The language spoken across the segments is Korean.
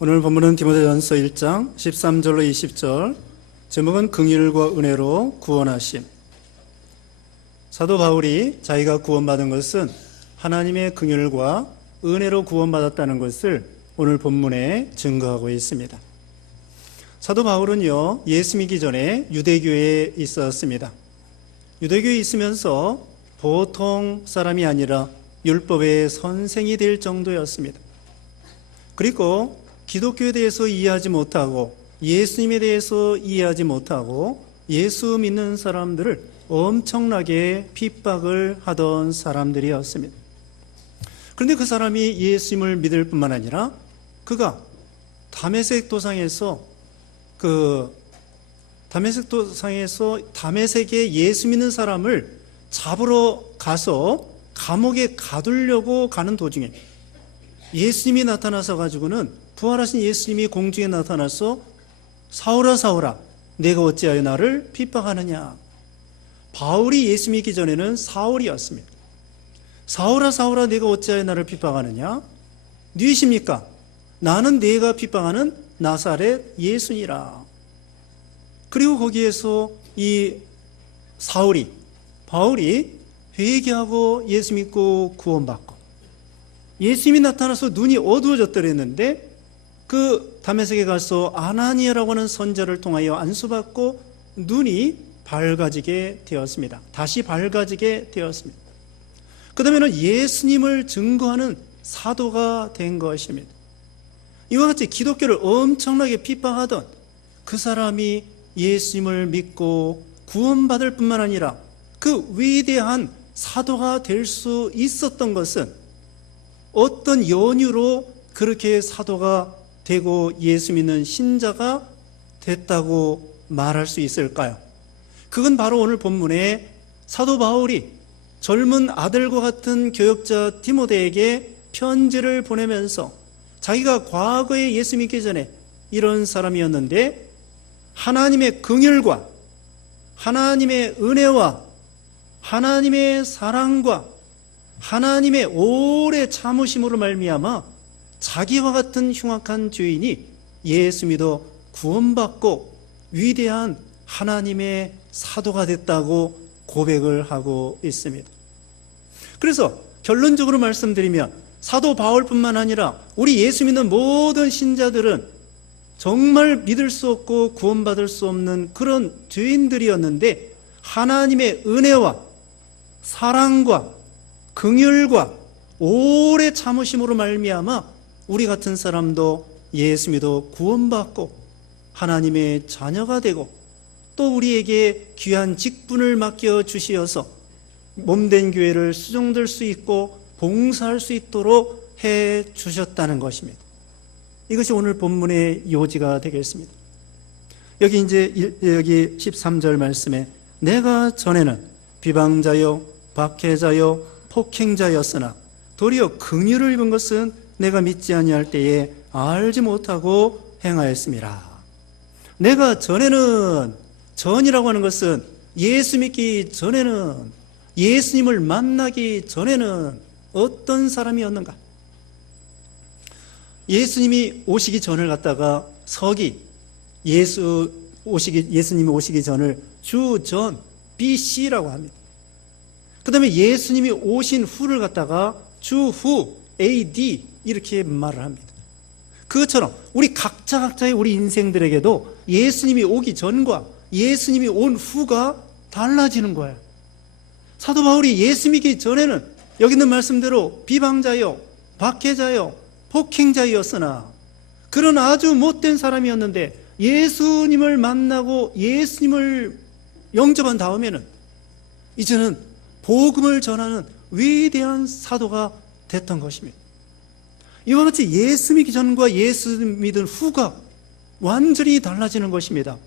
오늘 본문은 디모데전서 1장 13절로 20절, 제목은 긍휼과 은혜로 구원하심. 사도 바울이 자기가 구원받은 것은 하나님의 긍휼과 은혜로 구원받았다는 것을 오늘 본문에 증거하고 있습니다. 사도 바울은요, 예수 믿기 전에 유대교회에 있었습니다. 유대교회에 있으면서 보통 사람이 아니라 율법의 선생이 될 정도였습니다. 그리고 기독교에 대해서 이해하지 못하고 예수님에 대해서 이해하지 못하고 예수 믿는 사람들을 엄청나게 핍박을 하던 사람들이었습니다. 그런데 그 사람이 예수님을 믿을 뿐만 아니라 그가 다메섹 도상에서 다메섹에 예수 믿는 사람을 잡으러 가서 감옥에 가두려고 가는 도중에 예수님이 나타나서 가지고는 부활하신 예수님이 공중에 나타나서 사울아 사울아 내가 어찌하여 나를 핍박하느냐. 바울이 예수 믿기 전에는 사울이었습니다. 사울아 사울아 내가 어찌하여 나를 핍박하느냐. 누구십니까? 나는 내가 핍박하는 나사렛 예수니라. 그리고 거기에서 이 바울이 회개하고 예수 믿고 구원받고 예수님이 나타나서 눈이 어두워졌더랬는데 그 다메섹에 가서 아나니아라고 하는 선자를 통하여 안수받고 눈이 밝아지게 되었습니다. 다시 밝아지게 되었습니다. 그 다음에는 예수님을 증거하는 사도가 된 것입니다. 이와 같이 기독교를 엄청나게 핍박하던 그 사람이 예수님을 믿고 구원받을 뿐만 아니라 그 위대한 사도가 될 수 있었던 것은 어떤 연유로 그렇게 사도가 되고 예수 믿는 신자가 됐다고 말할 수 있을까요? 그건 바로 오늘 본문에 사도 바울이 젊은 아들과 같은 교역자 디모데에게 편지를 보내면서 자기가 과거에 예수 믿기 전에 이런 사람이었는데 하나님의 긍휼과 하나님의 은혜와 하나님의 사랑과 하나님의 오래 참으심으로 말미암아 자기와 같은 흉악한 죄인이 예수 믿어 구원받고 위대한 하나님의 사도가 됐다고 고백을 하고 있습니다. 그래서 결론적으로 말씀드리면 사도 바울뿐만 아니라 우리 예수 믿는 모든 신자들은 정말 믿을 수 없고 구원받을 수 없는 그런 죄인들이었는데 하나님의 은혜와 사랑과 긍휼과 오래 참으심으로 말미암아 우리 같은 사람도 예수 믿어 구원받고 하나님의 자녀가 되고 또 우리에게 귀한 직분을 맡겨 주시어서 몸된 교회를 수종될 수 있고 봉사할 수 있도록 해 주셨다는 것입니다. 이것이 오늘 본문의 요지가 되겠습니다. 여기 13절 말씀에 내가 전에는 비방자요 박해자요 폭행자였으나 도리어 긍휼을 입은 것은 내가 믿지 아니할 때에 알지 못하고 행하였음이라. 내가 전이라고 하는 것은 예수 믿기 전에는, 예수님을 만나기 전에는 어떤 사람이었는가? 예수님이 오시기 전을 갖다가 예수님이 오시기 전을 주전 BC라고 합니다. 그 다음에 예수님이 오신 후를 갖다가 주후 AD 이렇게 말을 합니다. 그것처럼 우리 각자의 우리 인생들에게도 예수님이 오기 전과 예수님이 온 후가 달라지는 거예요. 사도 바울이 예수 믿기 전에는 여기 있는 말씀대로 비방자요 박해자요 폭행자였으나 그런 아주 못된 사람이었는데 예수님을 만나고 예수님을 영접한 다음에는 이제는 복음을 전하는 위대한 사도가 됐던 것입니다. 이와 같이 예수 믿기 전과 예수 믿은 후가 완전히 달라지는 것입니다.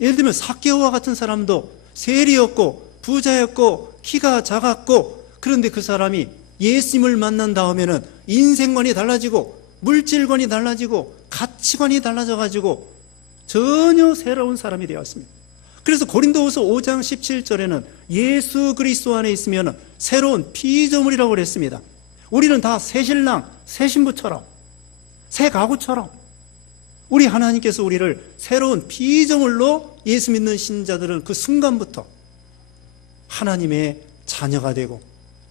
예를 들면 삭개오와 같은 사람도 세리였고 부자였고 키가 작았고 그런데 그 사람이 예수님을 만난 다음에는 인생관이 달라지고 물질관이 달라지고 가치관이 달라져가지고 전혀 새로운 사람이 되었습니다. 그래서 고린도후서 5장 17절에는 예수 그리스도 안에 있으면 새로운 피조물이라고 그랬습니다. 우리는 다 새 신랑, 새 신부처럼, 새 가구처럼 우리 하나님께서 우리를 새로운 피조물로 예수 믿는 신자들은 그 순간부터 하나님의 자녀가 되고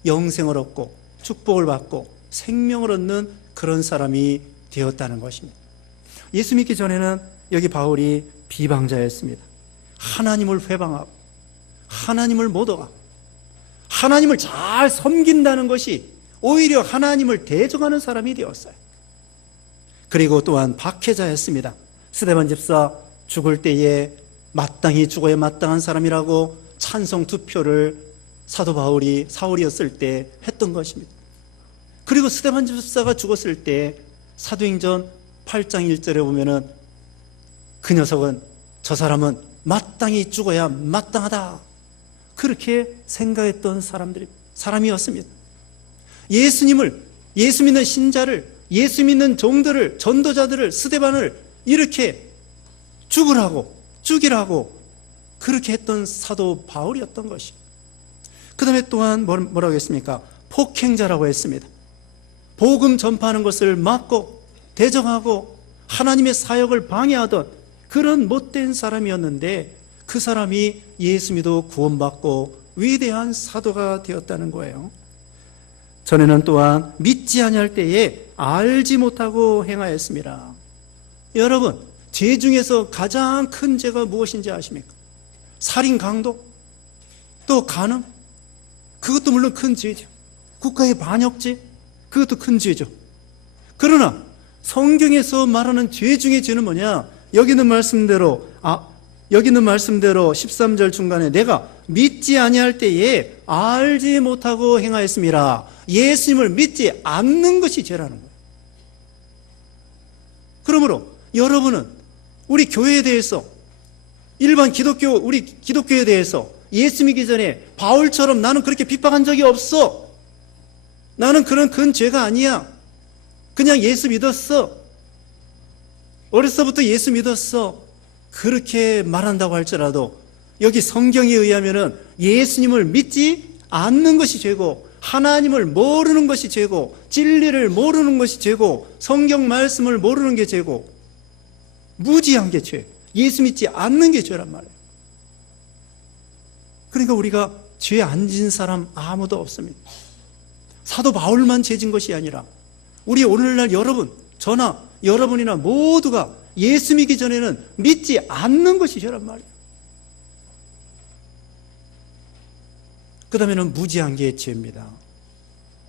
영생을 얻고 축복을 받고 생명을 얻는 그런 사람이 되었다는 것입니다. 예수 믿기 전에는 여기 바울이 비방자였습니다. 하나님을 회방하고 하나님을 못 얻어 하나님을 잘 섬긴다는 것이 오히려 하나님을 대적하는 사람이 되었어요. 그리고 또한 박해자였습니다. 스데반 집사 죽을 때에 마땅히 죽어야 마땅한 사람이라고 찬성 투표를 사도 바울이 사울이었을 때 했던 것입니다. 그리고 스데반 집사가 죽었을 때 사도행전 8장 1절에 보면은 그 녀석은 저 사람은 마땅히 죽어야 마땅하다 그렇게 생각했던 사람이었습니다. 예수 믿는 신자를, 예수 믿는 종들을, 전도자들을, 스데반을 이렇게 죽이라고 그렇게 했던 사도 바울이었던 것이죠. 그 다음에 또한 뭐라고 했습니까? 폭행자라고 했습니다. 복음 전파하는 것을 막고 대적하고 하나님의 사역을 방해하던 그런 못된 사람이었는데 그 사람이 예수 믿어 구원받고 위대한 사도가 되었다는 거예요. 전에는 또한 믿지 아니할 때에 알지 못하고 행하였습니다. 여러분, 죄 중에서 가장 큰 죄가 무엇인지 아십니까? 살인, 강도, 또 간음, 그것도 물론 큰 죄죠. 국가의 반역죄, 그것도 큰 죄죠. 그러나 성경에서 말하는 죄 중에 죄는 뭐냐? 여기 있는 말씀대로 13절 중간에 내가 믿지 아니할 때에 알지 못하고 행하였습니다. 예수님을 믿지 않는 것이 죄라는 거예요. 그러므로 여러분은 우리 교회에 대해서 일반 우리 기독교에 대해서 예수 믿기 전에 바울처럼 나는 그렇게 핍박한 적이 없어. 나는 그런 큰 죄가 아니야. 그냥 예수 믿었어. 어려서부터 예수 믿었어. 그렇게 말한다고 할지라도 여기 성경에 의하면은 예수님을 믿지 않는 것이 죄고 하나님을 모르는 것이 죄고 진리를 모르는 것이 죄고 성경 말씀을 모르는 게 죄고 무지한 게 죄. 예수 믿지 않는 게 죄란 말이에요. 그러니까 우리가 죄 안 진 사람 아무도 없습니다. 사도 바울만 죄진 것이 아니라 우리 오늘날 여러분, 저나 여러분이나 모두가 예수 믿기 전에는 믿지 않는 것이 죄란 말이에요. 그 다음에는 무지한 게 죄입니다.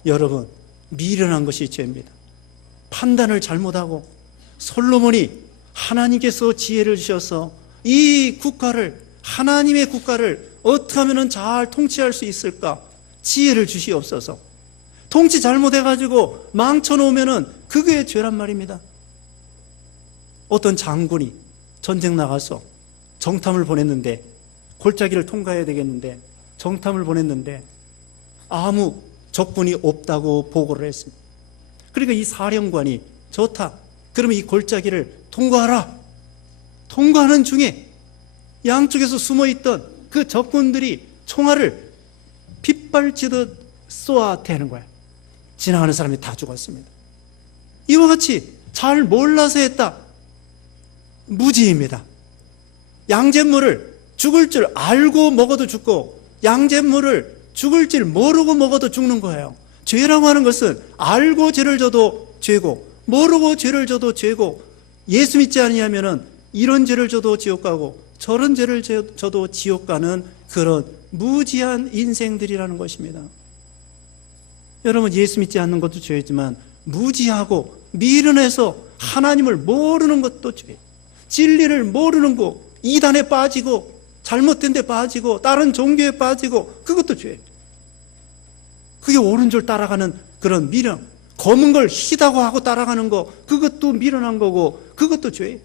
여러분, 미련한 것이 죄입니다. 판단을 잘못하고 솔로몬이 하나님께서 지혜를 주셔서 이 국가를, 하나님의 국가를 어떻게 하면 잘 통치할 수 있을까? 지혜를 주시옵소서. 통치 잘못해가지고 망쳐놓으면 그게 죄란 말입니다. 어떤 장군이 전쟁 나가서 정탐을 보냈는데 골짜기를 통과해야 되겠는데 정탐을 보냈는데 아무 적군이 없다고 보고를 했습니다. 그러니까 이 사령관이 좋다. 그러면 이 골짜기를 통과하라. 통과하는 중에 양쪽에서 숨어있던 그 적군들이 총알을 빗발치듯 쏘아대는 거야. 지나가는 사람이 다 죽었습니다. 이와 같이 잘 몰라서 했다. 무지입니다. 양잿물을 죽을 줄 알고 먹어도 죽고 양잿물을 죽을 줄 모르고 먹어도 죽는 거예요. 죄라고 하는 것은 알고 죄를 져도 죄고 모르고 죄를 져도 죄고 예수 믿지 아니하면은 이런 죄를 져도 지옥 가고 저런 죄를 져도 지옥 가는 그런 무지한 인생들이라는 것입니다. 여러분, 예수 믿지 않는 것도 죄지만 무지하고 미련해서 하나님을 모르는 것도 죄. 진리를 모르는 거, 이단에 빠지고 잘못된 데 빠지고 다른 종교에 빠지고 그것도 죄. 그게 옳은 줄 따라가는 그런 미련, 검은 걸 희다고 하고 따라가는 거, 그것도 미련한 거고 그것도 죄.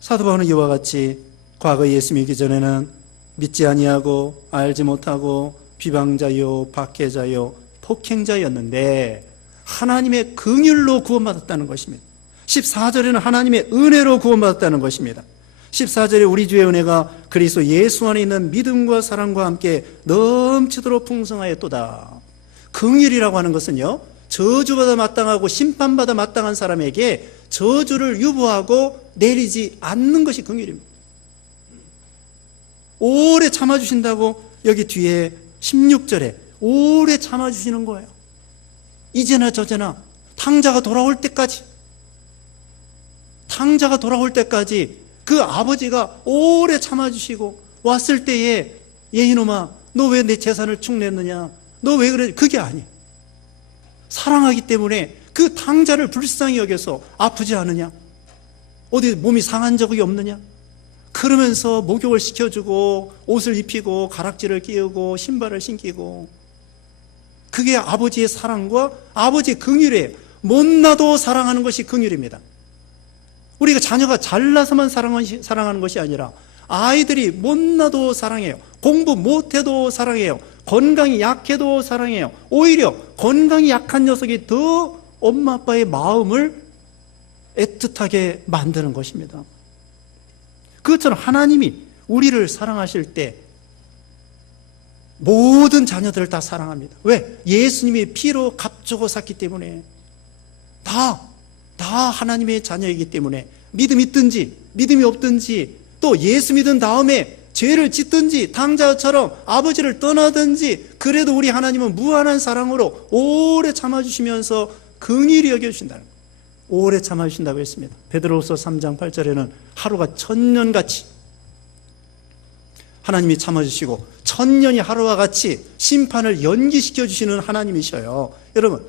사도 바울은 이와 같이 과거 예수 믿기 전에는 믿지 아니하고 알지 못하고 비방자요, 박해자요, 폭행자였는데 하나님의 긍휼로 구원받았다는 것입니다. 14절에는 하나님의 은혜로 구원받았다는 것입니다. 14절에 우리 주의 은혜가 그리스도 예수 안에 있는 믿음과 사랑과 함께 넘치도록 풍성하였도다. 긍휼이라고 하는 것은요, 저주받아 마땅하고 심판받아 마땅한 사람에게 저주를 유보하고 내리지 않는 것이 긍휼입니다. 오래 참아주신다고 여기 뒤에 16절에 오래 참아주시는 거예요. 이제나 저제나 탕자가 돌아올 때까지 그 아버지가 오래 참아주시고 왔을 때에 얘 이놈아 너 왜 내 재산을 축냈느냐, 너 왜 그래, 그게 아니에요. 사랑하기 때문에 그 탕자를 불쌍히 여겨서 아프지 않으냐, 어디 몸이 상한 적이 없느냐, 그러면서 목욕을 시켜주고 옷을 입히고 가락지를 끼우고 신발을 신기고, 그게 아버지의 사랑과 아버지의 긍휼이에요. 못나도 사랑하는 것이 긍휼입니다. 우리가 자녀가 잘나서만 사랑하는 것이 아니라 아이들이 못나도 사랑해요. 공부 못해도 사랑해요. 건강이 약해도 사랑해요. 오히려 건강이 약한 녀석이 더 엄마 아빠의 마음을 애틋하게 만드는 것입니다. 그것처럼 하나님이 우리를 사랑하실 때 모든 자녀들을 다 사랑합니다. 왜? 예수님이 피로 값주고 샀기 때문에. 다 하나님의 자녀이기 때문에 믿음이 있든지 믿음이 없든지, 또 예수 믿은 다음에 죄를 짓든지 탕자처럼 아버지를 떠나든지, 그래도 우리 하나님은 무한한 사랑으로 오래 참아주시면서 긍휼히 여겨주신다는 거예요. 오래 참아주신다고 했습니다. 베드로후서 3장 8절에는 하루가 천년같이 하나님이 참아주시고 천년이 하루와 같이 심판을 연기시켜 주시는 하나님이셔요. 여러분,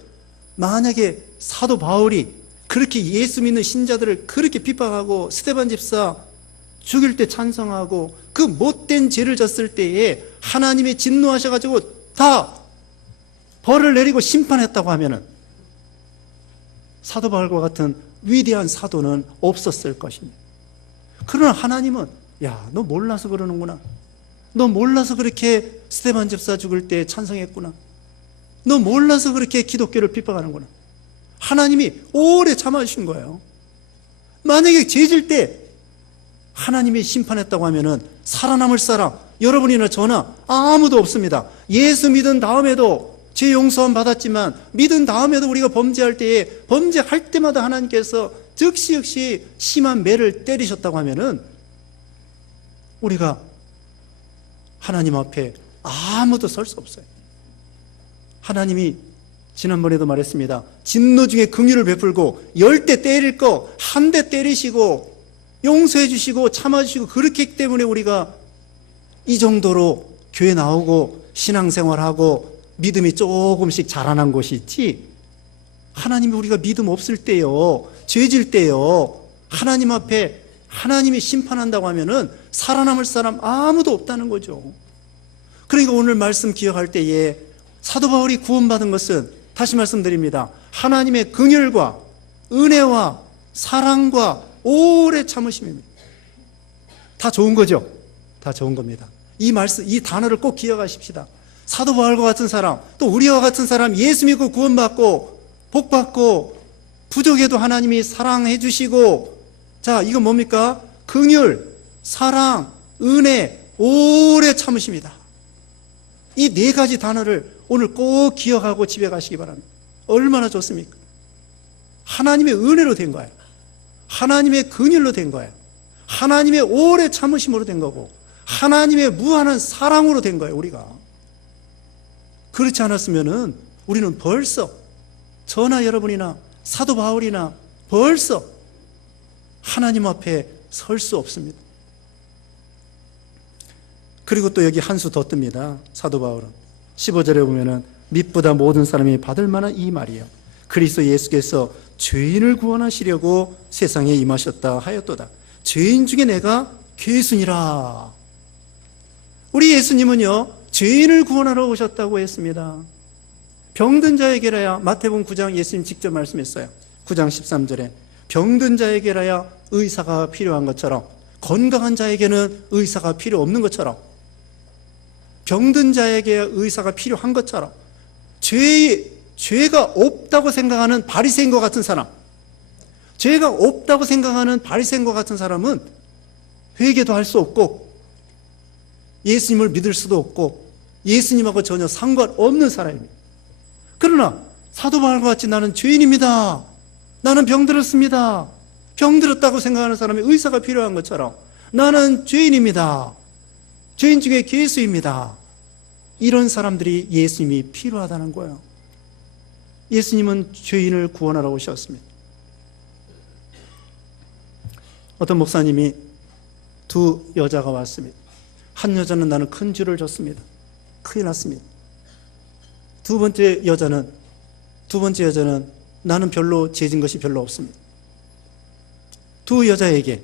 만약에 사도 바울이 그렇게 예수 믿는 신자들을 그렇게 핍박하고 스데반 집사 죽일 때 찬성하고 그 못된 죄를 졌을 때에 하나님이 진노하셔가지고 다 벌을 내리고 심판했다고 하면은 사도 바울과 같은 위대한 사도는 없었을 것입니다. 그러나 하나님은 야, 너 몰라서 그러는구나, 너 몰라서 그렇게 스데반 집사 죽을 때 찬성했구나, 너 몰라서 그렇게 기독교를 핍박하는구나. 하나님이 오래 참아주신 거예요. 만약에 죄질 때 하나님이 심판했다고 하면은 살아남을 사람, 여러분이나 저나 아무도 없습니다. 예수 믿은 다음에도 죄 용서함 받았지만 믿은 다음에도 우리가 범죄할 때에 범죄할 때마다 하나님께서 즉시 역시 심한 매를 때리셨다고 하면은 우리가 하나님 앞에 아무도 설 수 없어요. 하나님이 지난번에도 말했습니다. 진노 중에 긍휼을 베풀고 10대 때릴 거 1대 때리시고 용서해 주시고 참아 주시고, 그렇기 때문에 우리가 이 정도로 교회 나오고 신앙생활하고 믿음이 조금씩 자라난 것이 있지, 하나님이 우리가 믿음 없을 때요, 죄질 때요, 하나님 앞에 하나님이 심판한다고 하면은 살아남을 사람 아무도 없다는 거죠. 그러니까 오늘 말씀 기억할 때에 사도 바울이 구원받은 것은, 다시 말씀드립니다, 하나님의 긍휼과 은혜와 사랑과 오래 참으심입니다. 다 좋은 거죠? 다 좋은 겁니다. 이 말씀, 이 단어를 꼭 기억하십시다. 사도 바울과 같은 사람, 또 우리와 같은 사람, 예수 믿고 구원받고 복받고 부족해도 하나님이 사랑해 주시고, 자, 이건 뭡니까? 긍휼, 사랑, 은혜, 오래 참으십니다. 이 네 가지 단어를 오늘 꼭 기억하고 집에 가시기 바랍니다. 얼마나 좋습니까? 하나님의 은혜로 된 거예요. 하나님의 긍휼로 된 거예요. 하나님의 오래 참으심으로 된 거고, 하나님의 무한한 사랑으로 된 거예요, 우리가. 그렇지 않았으면은 우리는 벌써, 저나 여러분이나 사도 바울이나 벌써 하나님 앞에 설 수 없습니다. 그리고 또 여기 한 수 더 뜹니다. 사도 바울은 15절에 보면은 mit보다 모든 사람이 받을 만한 이 말이에요. 그리스도 예수께서 죄인을 구원하시려고 세상에 임하셨다 하였도다. 죄인 중에 내가 괴순이라. 우리 예수님은요, 죄인을 구원하러 오셨다고 했습니다. 병든 자에게라야, 마태복음 9장 예수님 직접 말씀했어요. 9장 13절에 병든 자에게라야 의사가 필요한 것처럼, 건강한 자에게는 의사가 필요 없는 것처럼, 병든 자에게 의사가 필요한 것처럼, 죄가 없다고 생각하는 바리새인과 같은 사람, 죄가 없다고 생각하는 바리새인과 같은 사람은 회개도 할 수 없고 예수님을 믿을 수도 없고 예수님하고 전혀 상관없는 사람입니다. 그러나 사도 바울과 같이 나는 죄인입니다. 나는 병들었습니다. 병들었다고 생각하는 사람이 의사가 필요한 것처럼 나는 죄인입니다. 죄인 중에 괴수입니다. 이런 사람들이 예수님이 필요하다는 거예요. 예수님은 죄인을 구원하러 오셨습니다. 어떤 목사님이 두 여자가 왔습니다. 한 여자는 나는 큰 죄를 졌습니다. 큰일 났습니다. 두 번째 여자는 나는 별로 죄진 것이 별로 없습니다. 두 여자에게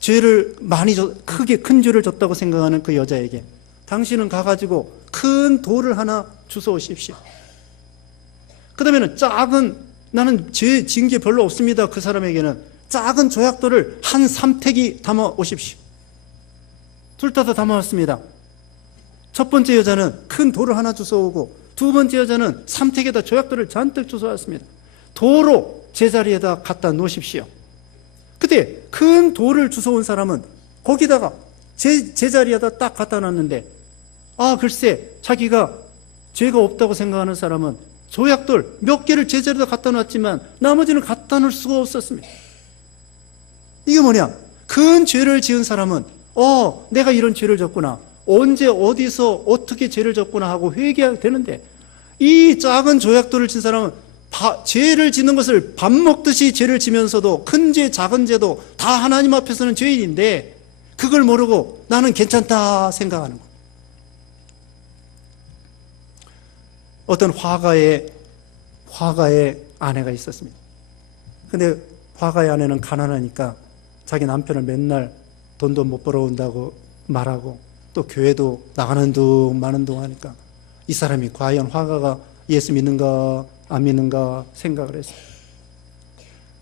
죄를 크게 큰 죄를 졌다고 생각하는 그 여자에게 당신은 가가지고 큰 돌을 하나 주워 오십시오. 그 다음에는 나는 죄 지은 게 별로 없습니다. 그 사람에게는 작은 조약돌을 한 3택이 담아 오십시오. 둘 다 담아왔습니다. 첫 번째 여자는 큰 돌을 하나 주워오고 두 번째 여자는 3택에다 조약돌을 잔뜩 주워왔습니다. 도로 제자리에다 갖다 놓으십시오. 그때 큰 돌을 주워온 사람은 거기다가 제자리에다 딱 갖다 놨는데 글쎄 자기가 죄가 없다고 생각하는 사람은 조약돌 몇 개를 제자리에다 갖다 놨지만 나머지는 갖다 놓을 수가 없었습니다. 이게 뭐냐? 큰 죄를 지은 사람은 내가 이런 죄를 졌구나. 언제 어디서 어떻게 죄를 졌구나 하고 회개해야 되는데 이 작은 조약돌을 친 사람은 죄를 짓는 것을 밥 먹듯이 죄를 지면서도 큰 죄 작은 죄도 다 하나님 앞에서는 죄인인데 그걸 모르고 나는 괜찮다 생각하는 거예요. 어떤 화가의 아내가 있었습니다. 근데 화가의 아내는 가난하니까 자기 남편을 맨날 돈도 못 벌어온다고 말하고 또 교회도 나가는 둥 마는 둥 하니까 이 사람이 과연 화가가 예수 믿는가 안 믿는가 생각을 했어요.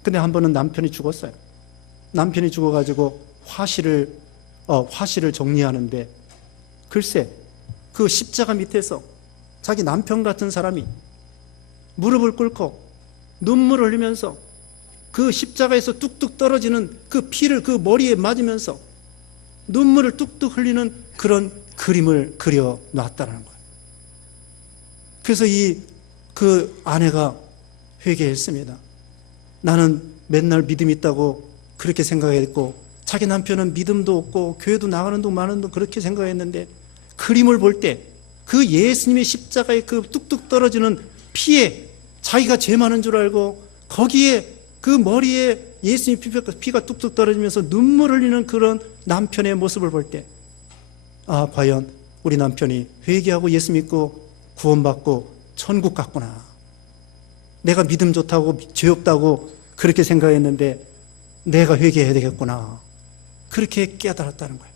근데 한 번은 남편이 죽었어요. 남편이 죽어가지고 화실을 정리하는데 글쎄 그 십자가 밑에서 자기 남편 같은 사람이 무릎을 꿇고 눈물을 흘리면서 그 십자가에서 뚝뚝 떨어지는 그 피를 그 머리에 맞으면서 눈물을 뚝뚝 흘리는 그런 그림을 그려 놨다는 거예요. 그래서 그 아내가 회개했습니다. 나는 맨날 믿음 있다고 그렇게 생각했고 자기 남편은 믿음도 없고 교회도 나가는 둥 마는 둥 그렇게 생각했는데 그림을 볼 때 그 예수님의 십자가에 그 뚝뚝 떨어지는 피에 자기가 죄 많은 줄 알고 거기에 그 머리에 예수님 피가 뚝뚝 떨어지면서 눈물 흘리는 그런 남편의 모습을 볼 때 과연 우리 남편이 회개하고 예수 믿고 구원받고 천국 갔구나. 내가 믿음 좋다고 죄 없다고 그렇게 생각했는데 내가 회개해야 되겠구나. 그렇게 깨달았다는 거예요.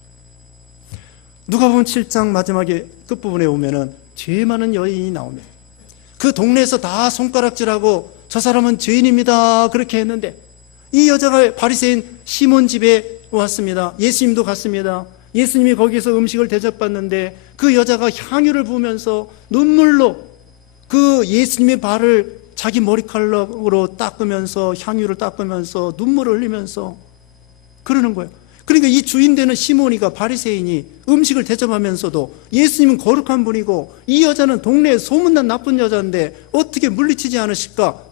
누가복음 7장 마지막에 끝부분에 오면은 죄 많은 여인이 나오면 그 동네에서 다 손가락질하고 저 사람은 죄인입니다 그렇게 했는데 이 여자가 바리새인 시몬 집에 왔습니다. 예수님도 갔습니다. 예수님이 거기서 음식을 대접받는데 그 여자가 향유를 부으면서 눈물로 그 예수님의 발을 자기 머리칼로 닦으면서 향유를 닦으면서 눈물을 흘리면서 그러는 거예요. 그러니까 이 주인 되는 시몬이가 바리새인이 음식을 대접하면서도 예수님은 거룩한 분이고 이 여자는 동네에 소문난 나쁜 여자인데 어떻게 물리치지 않으실까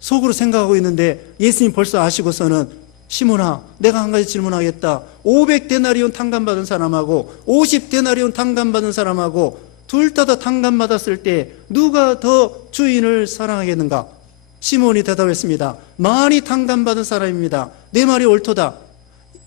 속으로 생각하고 있는데 예수님 벌써 아시고서는 시몬아 내가 한 가지 질문하겠다. 500데나리온 탕감받은 사람하고 50데나리온 탕감받은 사람하고 둘 다 탕감받았을 때 누가 더 주인을 사랑하겠는가? 시몬이 대답했습니다. 많이 탕감받은 사람입니다. 내 말이 옳도다.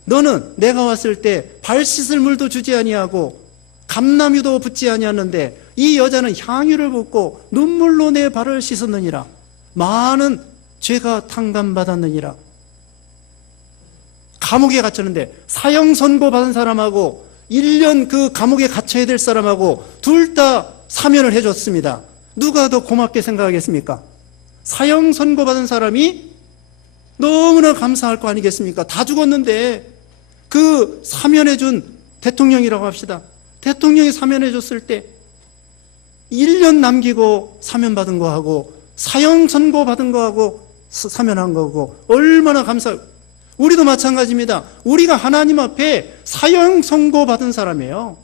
너는 내가 왔을 때 발 씻을 물도 주지 아니하고 감람유도 붓지 아니하는데 이 여자는 향유를 붓고 눈물로 내 발을 씻었느니라. 많은 죄가 탕감받았느니라. 감옥에 갇혔는데 사형 선고 받은 사람하고 1년 그 감옥에 갇혀야 될 사람하고 둘 다 사면을 해줬습니다. 누가 더 고맙게 생각하겠습니까? 사형 선고 받은 사람이 너무나 감사할 거 아니겠습니까? 다 죽었는데 그 사면해준 대통령이라고 합시다. 대통령이 사면해줬을 때 1년 남기고 사면받은 거하고 사형 선고 받은 거하고 사면한 거고 얼마나 우리도 마찬가지입니다. 우리가 하나님 앞에 사형 선고 받은 사람이에요.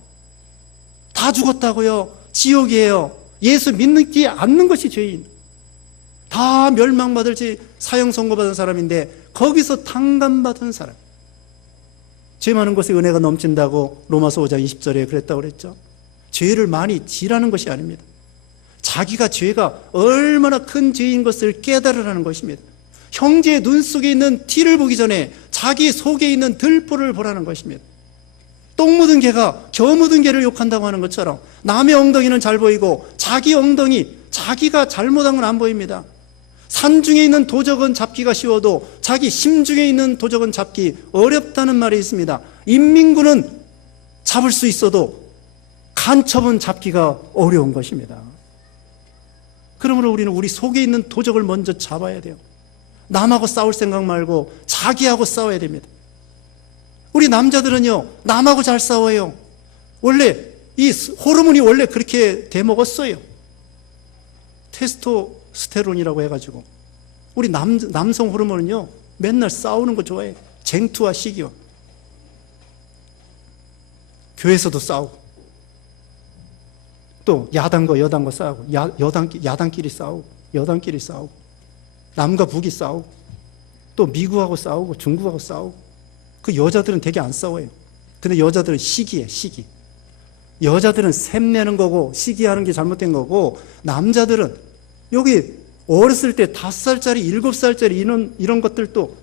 다 죽었다고요. 지옥이에요. 예수 믿지 않는 것이 죄인. 다 멸망받을 사형 선고받은 사람인데 거기서 탕감받은 사람. 죄 많은 곳에 은혜가 넘친다고 로마서 5장 20절에 그랬다고 그랬죠. 죄를 많이 지라는 것이 아닙니다. 자기가 죄가 얼마나 큰 죄인 것을 깨달으라는 것입니다. 형제의 눈 속에 있는 티를 보기 전에 자기 속에 있는 들보를 보라는 것입니다. 똥 묻은 개가 겨 묻은 개를 욕한다고 하는 것처럼 남의 엉덩이는 잘 보이고 자기 엉덩이, 자기가 잘못한 건 안 보입니다. 산 중에 있는 도적은 잡기가 쉬워도 자기 심 중에 있는 도적은 잡기 어렵다는 말이 있습니다. 인민군은 잡을 수 있어도 간첩은 잡기가 어려운 것입니다. 그러므로 우리는 우리 속에 있는 도적을 먼저 잡아야 돼요. 남하고 싸울 생각 말고 자기하고 싸워야 됩니다. 우리 남자들은요, 남하고 잘 싸워요. 원래 이 호르몬이 원래 그렇게 돼먹었어요. 테스토스테론이라고 해가지고 우리 남성 호르몬은요 맨날 싸우는 거 좋아해요. 쟁투와 시기와. 교회에서도 싸우고 또 야당과 여당과 싸우고 야당끼리 싸우고 여당끼리 싸우고 남과 북이 싸우고 또 미국하고 싸우고 중국하고 싸우고. 그 여자들은 되게 안 싸워요. 근데 여자들은 시기해, 시기. 여자들은 샘내는 거고 시기하는 게 잘못된 거고, 남자들은 여기 어렸을 때 5살짜리 7살짜리 이런 것들도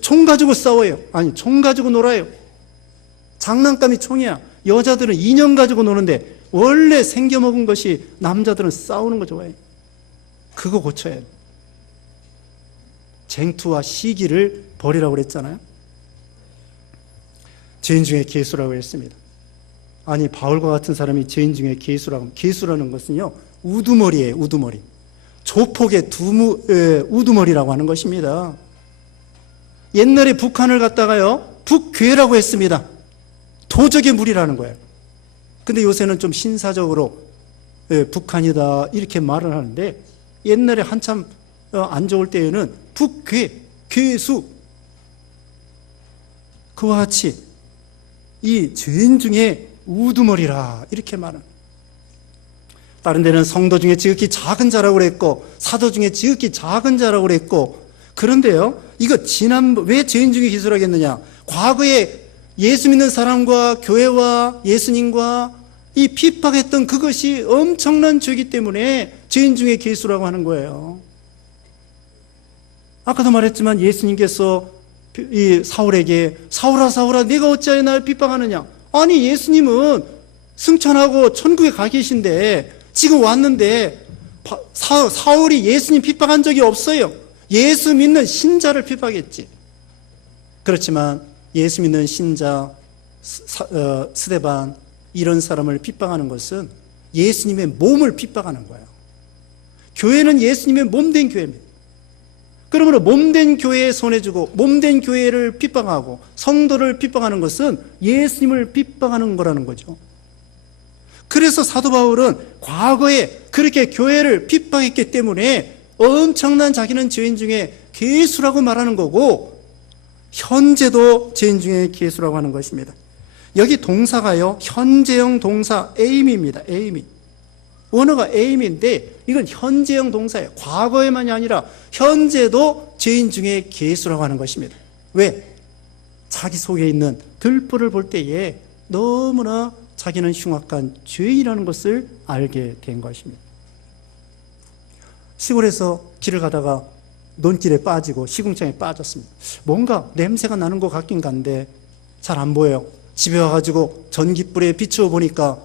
총 가지고 싸워요. 아니, 총 가지고 놀아요. 장난감이 총이야. 여자들은 인형 가지고 노는데 원래 생겨먹은 것이 남자들은 싸우는 거 좋아해요. 그거 고쳐야 해요. 쟁투와 시기를 버리라고 그랬잖아요. 죄인 중에 계수라고 했습니다. 아니, 바울과 같은 사람이 죄인 중에 계수라고. 계수라는 것은요, 우두머리예요. 우두머리. 조폭의 우두머리라고 하는 것입니다. 옛날에 북한을 갖다가요, 북괴라고 했습니다. 도적의 무리라는 거예요. 근데 요새는 좀 신사적으로 북한이다 이렇게 말을 하는데, 옛날에 한참 안 좋을 때에는 북괴, 괴수, 그와 같이 이 죄인 중에 우두머리라 이렇게 말은. 다른 데는 성도 중에 지극히 작은 자라고 그랬고 사도 중에 지극히 작은 자라고 그랬고. 그런데요, 이거 왜 죄인 중에 기술하게 했느냐? 과거에 예수 믿는 사람과 교회와 예수님과 이 핍박했던 그것이 엄청난 죄이기 때문에 죄인 중에 계수라고 하는 거예요. 아까도 말했지만 예수님께서 이 사울에게 사울아 사울아 네가 어찌하여 나를 핍박하느냐. 아니, 예수님은 승천하고 천국에 가 계신데 지금 왔는데 사울이 예수님 핍박한 적이 없어요. 예수 믿는 신자를 핍박했지. 그렇지만 예수 믿는 신자 스데반 이런 사람을 핍박하는 것은 예수님의 몸을 핍박하는 거예요. 교회는 예수님의 몸된 교회입니다. 그러므로 몸된 교회에 손해 주고 몸된 교회를 핍박하고 성도를 핍박하는 것은 예수님을 핍박하는 거라는 거죠. 그래서 사도 바울은 과거에 그렇게 교회를 핍박했기 때문에 엄청난 자기는 죄인 중에 괴수라고 말하는 거고, 현재도 죄인 중에 괴수라고 하는 것입니다. 여기 동사가요, 현재형 동사 aim입니다. aim. 원어가 aim인데 이건 현재형 동사예요. 과거에만이 아니라 현재도 죄인 중에 괴수라고 하는 것입니다. 왜? 자기 속에 있는 들보를 볼 때에 너무나 자기는 흉악한 죄인이라는 것을 알게 된 것입니다. 시골에서 길을 가다가 논길에 빠지고 시궁창에 빠졌습니다. 뭔가 냄새가 나는 것 같긴 한데 잘 안 보여요. 집에 와가지고 전깃불에 비추어 보니까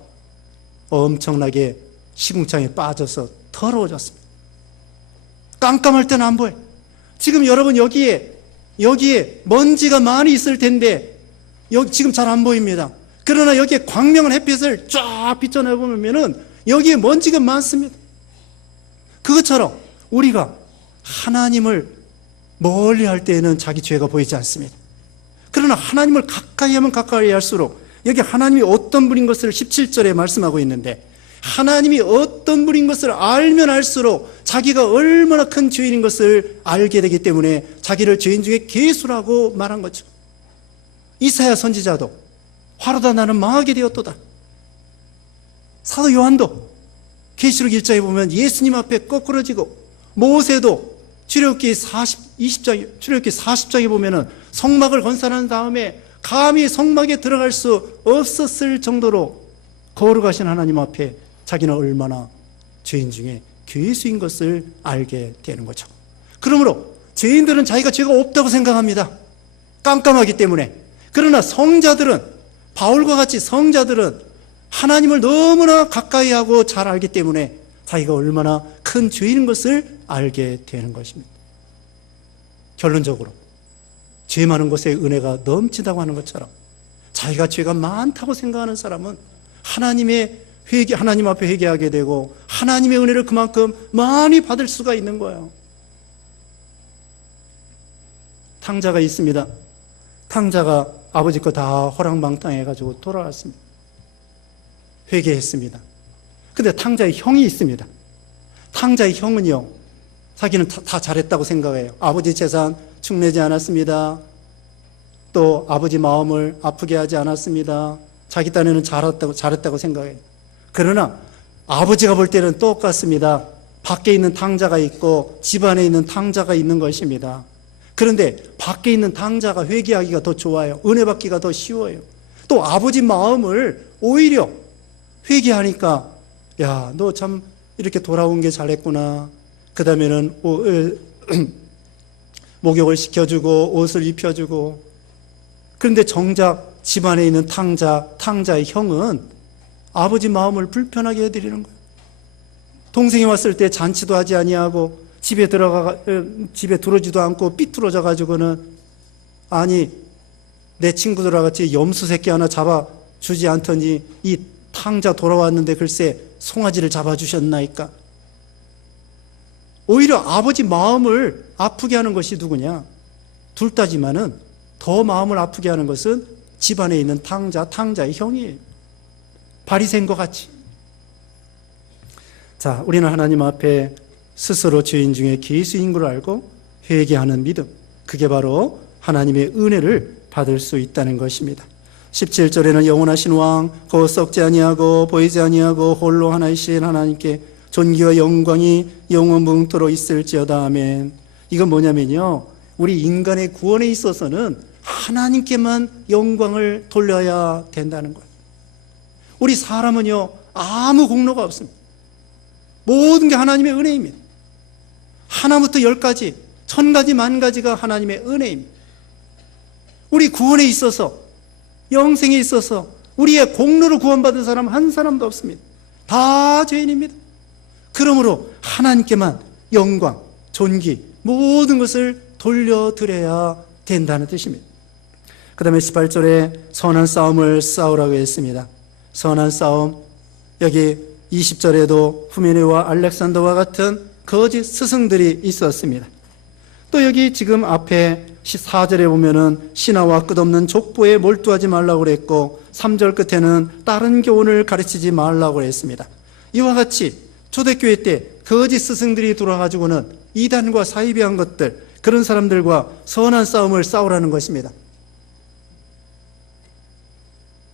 엄청나게 시궁창에 빠져서 더러워졌습니다. 깜깜할 때는 안 보여요. 지금 여러분 여기에 먼지가 많이 있을 텐데 여기 지금 잘 안 보입니다. 그러나 여기에 광명한 햇빛을 쫙 비춰내보면은 여기에 먼지가 많습니다. 그것처럼 우리가 하나님을 멀리 할 때에는 자기 죄가 보이지 않습니다. 그러나 하나님을 가까이 하면 가까이 할수록, 여기 하나님이 어떤 분인 것을 17절에 말씀하고 있는데, 하나님이 어떤 분인 것을 알면 알수록 자기가 얼마나 큰 죄인인 것을 알게 되기 때문에 자기를 죄인 중에 괴수라고 말한 거죠. 이사야 선지자도 화로다 나는 망하게 되었도다. 사도 요한도 계시록 1장에 보면 예수님 앞에 거꾸러지고, 모세도 출애굽기 40장에 보면은 성막을 건설한 다음에 감히 성막에 들어갈 수 없었을 정도로 거룩하신 하나님 앞에 자기는 얼마나 죄인 중에 괴수인 것을 알게 되는 거죠. 그러므로 죄인들은 자기가 죄가 없다고 생각합니다. 깜깜하기 때문에. 그러나 성자들은, 바울과 같이 성자들은 하나님을 너무나 가까이 하고 잘 알기 때문에 자기가 얼마나 큰 죄인 것을 알게 되는 것입니다. 결론적으로 죄 많은 곳에 은혜가 넘친다고 하는 것처럼 자기가 죄가 많다고 생각하는 사람은 하나님 앞에 회개하게 되고 하나님의 은혜를 그만큼 많이 받을 수가 있는 거예요. 탕자가 있습니다. 탕자가 아버지 거 다 허랑방탕해가지고 돌아왔습니다. 회개했습니다. 근데 탕자의 형이 있습니다. 탕자의 형은요, 자기는 다 잘했다고 생각해요. 아버지 재산 축내지 않았습니다. 또 아버지 마음을 아프게 하지 않았습니다. 자기 딴에는 잘했다고 생각해요. 그러나 아버지가 볼 때는 똑같습니다. 밖에 있는 탕자가 있고 집안에 있는 탕자가 있는 것입니다. 그런데 밖에 있는 탕자가 회개하기가 더 좋아요. 은혜 받기가 더 쉬워요. 또 아버지 마음을 오히려 회개하니까, 야, 너 참 이렇게 돌아온 게 잘했구나. 그 다음에는 목욕을 시켜주고 옷을 입혀주고. 그런데 정작 집안에 있는 탕자의 형은 아버지 마음을 불편하게 해드리는 거예요. 동생이 왔을 때 잔치도 하지 아니하고 집에 들어오지도 않고 삐뚤어져 가지고는, 아니 내 친구들과 같이 염소 새끼 하나 잡아주지 않더니 이 탕자 돌아왔는데 글쎄 송아지를 잡아주셨나이까. 오히려 아버지 마음을 아프게 하는 것이 누구냐? 둘 다지만은 더 마음을 아프게 하는 것은 집안에 있는 탕자의 형이에요. 바리새인과 같이. 자, 우리는 하나님 앞에 스스로 죄인 중에 괴수인 걸 알고 회개하는 믿음, 그게 바로 하나님의 은혜를 받을 수 있다는 것입니다. 17절에는 영원하신 왕, 곧 썩지 아니하고 보이지 아니하고 홀로 하나이신 하나님께 존귀와 영광이 영원뭉토록 있을지어다. 아멘. 이건 뭐냐면요, 우리 인간의 구원에 있어서는 하나님께만 영광을 돌려야 된다는 거예요. 우리 사람은요, 아무 공로가 없습니다. 모든 게 하나님의 은혜입니다. 하나부터 10가지, 1000가지, 10,000가지가 하나님의 은혜입니다. 우리 구원에 있어서, 영생에 있어서 우리의 공로로 구원받은 사람 한 사람도 없습니다. 다 죄인입니다. 그러므로 하나님께만 영광, 존귀, 모든 것을 돌려드려야 된다는 뜻입니다. 그 다음에 18절에 선한 싸움을 싸우라고 했습니다. 선한 싸움, 여기 20절에도 후메네와 알렉산더와 같은 거짓 스승들이 있었습니다. 또 여기 지금 앞에 4절에 보면은 신하와 끝없는 족보에 몰두하지 말라고 그랬고, 3절 끝에는 다른 교훈을 가르치지 말라고 그랬습니다. 이와 같이 초대교회 때 거짓 스승들이 들어와가지고는 이단과 사이비한 것들, 그런 사람들과 선한 싸움을 싸우라는 것입니다.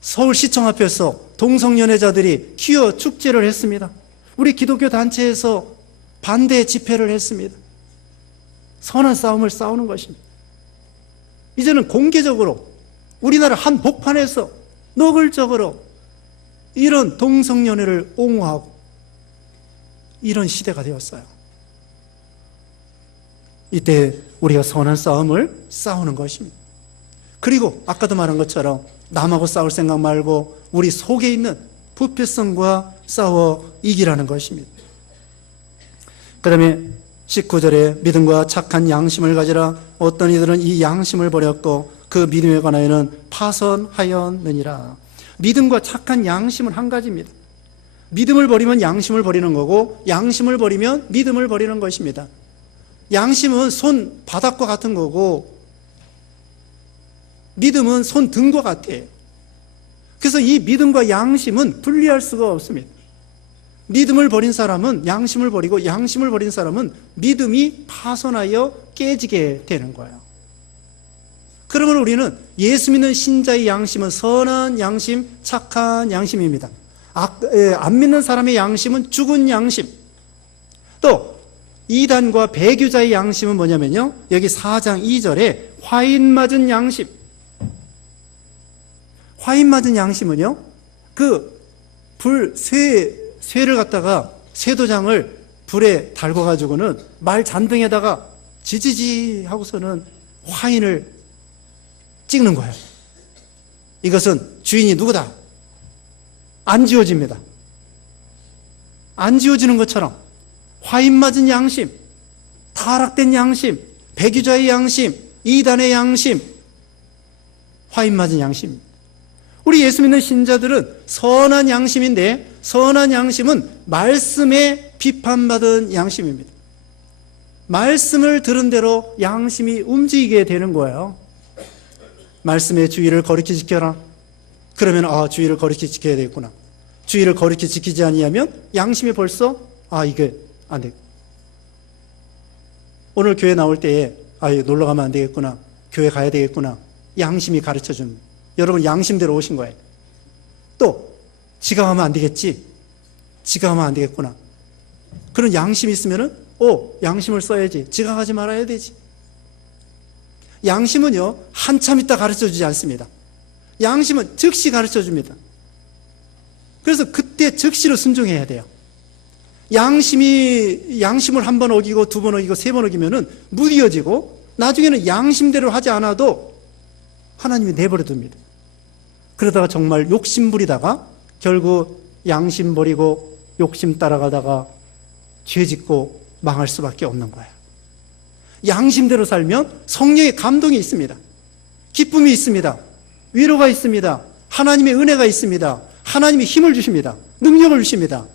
서울시청 앞에서 동성연애자들이 퀴어 축제를 했습니다. 우리 기독교 단체에서 반대 집회를 했습니다. 선한 싸움을 싸우는 것입니다. 이제는 공개적으로 우리나라 한복판에서 노골적으로 이런 동성연애를 옹호하고 이런 시대가 되었어요. 이때 우리가 선한 싸움을 싸우는 것입니다. 그리고 아까도 말한 것처럼 남하고 싸울 생각 말고 우리 속에 있는 부패성과 싸워 이기라는 것입니다. 그 다음에 19절에 믿음과 착한 양심을 가지라. 어떤 이들은 이 양심을 버렸고 그 믿음에 관하여는 파선하였느니라. 믿음과 착한 양심은 한 가지입니다. 믿음을 버리면 양심을 버리는 거고, 양심을 버리면 믿음을 버리는 것입니다. 양심은 손 바닥과 같은 거고, 믿음은 손 등과 같아요. 그래서 이 믿음과 양심은 분리할 수가 없습니다. 믿음을 버린 사람은 양심을 버리고, 양심을 버린 사람은 믿음이 파손하여 깨지게 되는 거예요. 그러면 우리는 예수 믿는 신자의 양심은 선한 양심, 착한 양심입니다. 안 믿는 사람의 양심은 죽은 양심. 또 이단과 배교자의 양심은 뭐냐면요, 여기 4장 2절에 화인 맞은 양심. 화인 맞은 양심은요, 쇠를 갖다가 쇠도장을 불에 달궈 가지고는 말 잔등에다가 지지지 하고서는 화인을 찍는 거예요. 이것은 주인이 누구다? 안 지워집니다. 안 지워지는 것처럼 화인 맞은 양심, 타락된 양심, 배교자의 양심, 이단의 양심, 화인 맞은 양심. 우리 예수 믿는 신자들은 선한 양심인데, 선한 양심은 말씀에 비판받은 양심입니다. 말씀을 들은 대로 양심이 움직이게 되는 거예요. 말씀의 주의를 거룩히 지켜라. 그러면 주의를 거룩히 지켜야 되겠구나. 주의를 거룩히 지키지 아니하면 양심이 벌써 이게 안 돼. 오늘 교회 나올 때에 놀러 가면 안 되겠구나. 교회 가야 되겠구나. 양심이 가르쳐 줍니다. 여러분 양심대로 오신 거예요. 또 지각하면 안 되겠지. 지각하면 안 되겠구나. 그런 양심이 있으면은 양심을 써야지. 지각하지 말아야 되지. 양심은요, 한참 있다 가르쳐 주지 않습니다. 양심은 즉시 가르쳐 줍니다. 그래서 그때 즉시로 순종해야 돼요. 양심을 한 번 어기고 두 번 어기고 세 번 어기면은 무뎌지고 나중에는 양심대로 하지 않아도 하나님이 내버려 둡니다. 그러다가 정말 욕심 부리다가 결국 양심 버리고 욕심 따라가다가 죄 짓고 망할 수밖에 없는 거예요. 양심대로 살면 성령의 감동이 있습니다. 기쁨이 있습니다. 위로가 있습니다. 하나님의 은혜가 있습니다. 하나님이 힘을 주십니다. 능력을 주십니다.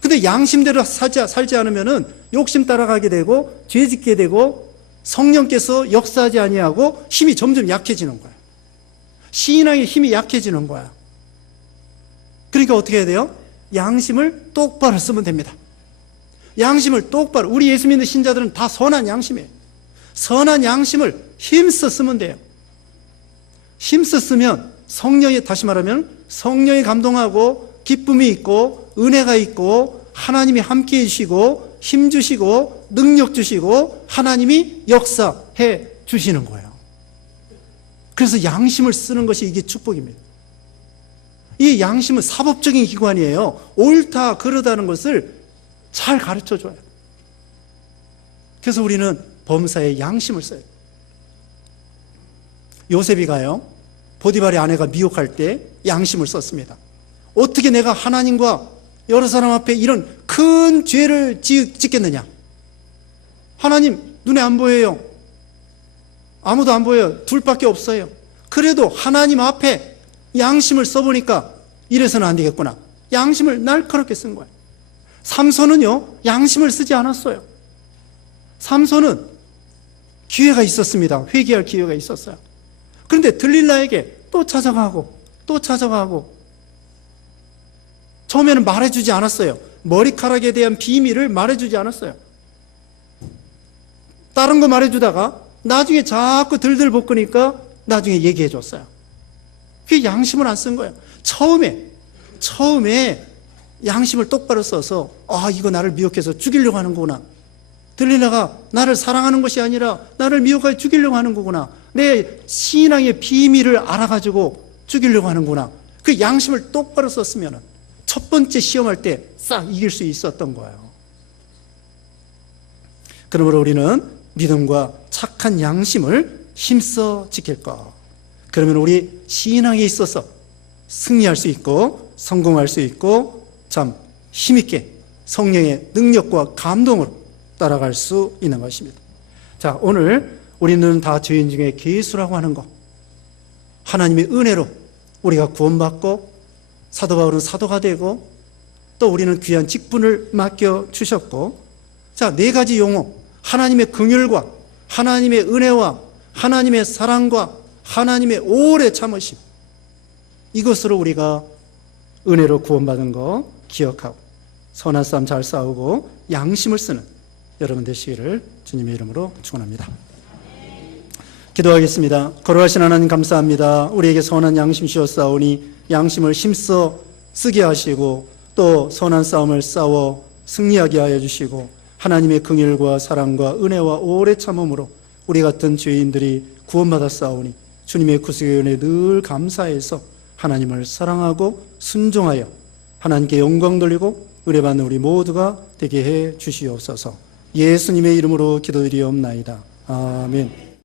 근데 양심대로 살지 않으면은 욕심 따라가게 되고 죄 짓게 되고 성령께서 역사하지 아니하고 힘이 점점 약해지는 거예요. 신앙의 힘이 약해지는 거야. 그러니까 어떻게 해야 돼요? 양심을 똑바로 쓰면 됩니다. 양심을 똑바로, 우리 예수 믿는 신자들은 다 선한 양심이에요. 선한 양심을 힘써 쓰면 돼요. 힘써 쓰면 성령이, 다시 말하면 성령이 감동하고 기쁨이 있고 은혜가 있고 하나님이 함께해 주시고 힘 주시고 능력 주시고 하나님이 역사해 주시는 거예요. 그래서 양심을 쓰는 것이 이게 축복입니다. 이 양심은 사법적인 기관이에요. 옳다 그르다는 것을 잘 가르쳐줘요. 그래서 우리는 범사에 양심을 써요. 요셉이가요, 보디발의 아내가 미혹할 때 양심을 썼습니다. 어떻게 내가 하나님과 여러 사람 앞에 이런 큰 죄를 짓겠느냐? 하나님 눈에 안 보여요. 아무도 안 보여요. 둘밖에 없어요. 그래도 하나님 앞에 양심을 써보니까 이래서는 안 되겠구나. 양심을 날카롭게 쓴 거예요. 삼손은요, 양심을 쓰지 않았어요. 삼손은 기회가 있었습니다. 회개할 기회가 있었어요. 그런데 들릴라에게 또 찾아가고 또 찾아가고, 처음에는 말해주지 않았어요. 머리카락에 대한 비밀을 말해주지 않았어요. 다른 거 말해주다가 나중에 자꾸 들들 볶으니까 나중에 얘기해 줬어요. 그게 양심을 안 쓴 거예요. 처음에 양심을 똑바로 써서 이거 나를 미혹해서 죽이려고 하는 거구나. 들릴라가 나를 사랑하는 것이 아니라 나를 미혹하여 죽이려고 하는 거구나. 내 신앙의 비밀을 알아가지고 죽이려고 하는구나. 그 양심을 똑바로 썼으면 첫 번째 시험할 때 싹 이길 수 있었던 거예요. 그러므로 우리는 믿음과 착한 양심을 힘써 지킬 것. 그러면 우리 신앙에 있어서 승리할 수 있고 성공할 수 있고 참 힘있게 성령의 능력과 감동으로 따라갈 수 있는 것입니다. 자, 오늘 우리는 다 죄인 중에 괴수라고 하는 것, 하나님의 은혜로 우리가 구원받고 사도 바울은 사도가 되고 또 우리는 귀한 직분을 맡겨주셨고, 자, 네 가지 용어, 하나님의 긍휼과 하나님의 은혜와 하나님의 사랑과 하나님의 오래 참으심, 이것으로 우리가 은혜로 구원받은 거 기억하고 선한 싸움 잘 싸우고 양심을 쓰는 여러분 되시기를 주님의 이름으로 축원합니다. 기도하겠습니다. 거룩하신 하나님 감사합니다. 우리에게 선한 양심 주셨사오니 양심을 힘써 쓰게 하시고 또 선한 싸움을 싸워 승리하게 하여 주시고 하나님의 긍휼과 사랑과 은혜와 오래 참음으로 우리 같은 죄인들이 구원받아 싸우니 주님의 구속의 은혜에 늘 감사해서 하나님을 사랑하고 순종하여 하나님께 영광 돌리고 은혜받는 우리 모두가 되게 해 주시옵소서. 예수님의 이름으로 기도드리옵나이다. 아멘.